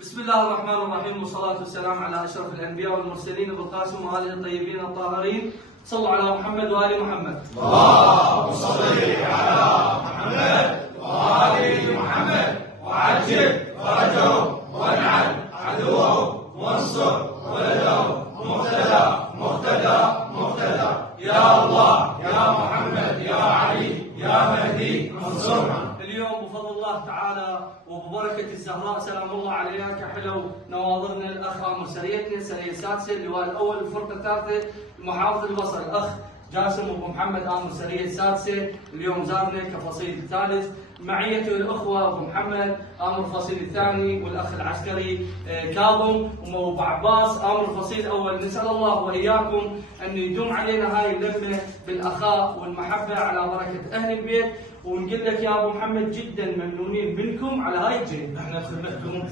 بسم الله الرحمن الرحيم، والصلاة والسلام على أشرف الأنبياء والمرسلين أبو القاسم وآله الطيبين الطاهرين. صلوا على محمد وآل محمد. اللهم صل على محمد وآل محمد وعجل فرجهم وانعل عدوهم وانصر ولدهم مقتدى يا الله يا محمد يا علي يا مهدي انصرنا. اليوم بفضل الله تعالى وببركة الزهراء سلام الله عليها كحلو نواظرنا الأخ عمر سريتنا السنة السادسة اللواء الأول الفرقة الثالثة محافظ البصر الأخ جاسم أبو محمد عامر سرية السادسة اليوم زارنا كفصيل الثالث. معيته الأخوة أبو محمد آمر الفصيل الثاني والأخ العسكري كاظم وأبو عباس آمر الفصيل الأول. نسأل الله وإياكم أن يدوم علينا هاي اللمة بالأخاء والمحبة على بركة أهل البيت. ونقول لك يا أبو محمد جدا ممنونين منكم على هاي الجهة. احنا بخدمتكم.